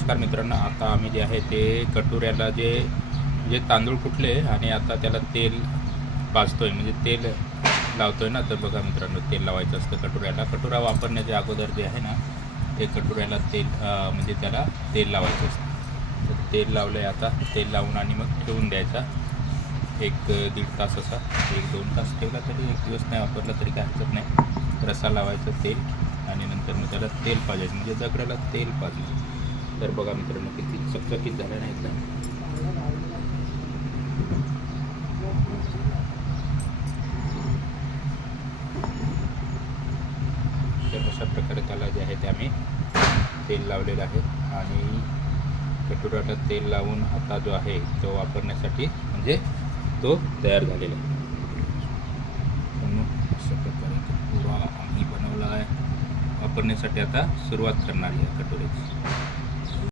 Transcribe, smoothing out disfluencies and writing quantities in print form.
नमस्कार मित्रांनो, आता आम्ही जे आहे ते कटोऱ्याला जे तांदूळ कुटले आणि आता त्याला तेल पाजतोय, म्हणजे तेल लावतोय ना. तर बघा मित्रांनो, तेल लावायचं असतं कटोऱ्याला. कटोरा वापरण्याच्या अगोदर जे आहे ना, ते कटोऱ्याला तेल म्हणजे त्याला तेल लावायचं असतं. तर तेल लावलं आहे, आता तेल लावून आणि मग ठेवून द्यायचा 1-1.5 तास असा. 1-2 तास ठेवला तरी, 1 दिवस नाही वापरला तरी काय हरकत नाही. रसा लावायचं तेल आणि नंतर मग त्याला तेल पाजायचं, म्हणजे दगडाला तेल पाजलं. तर बघा मित्रांनो, किती चकचकीत झालं नाही एकदम. तर अशा प्रकारे त्याला जे आहे ते आम्ही तेल लावलेलं आहे आणि कटोऱ्याला तेल लावून आता जो आहे तो वापरण्यासाठी म्हणजे तो तयार झालेला आहे. म्हणून अशा प्रकारे पुरा आम्ही बनवला आहे. वापरण्यासाठी आता सुरुवात करणार आहे कटोऱ्याची.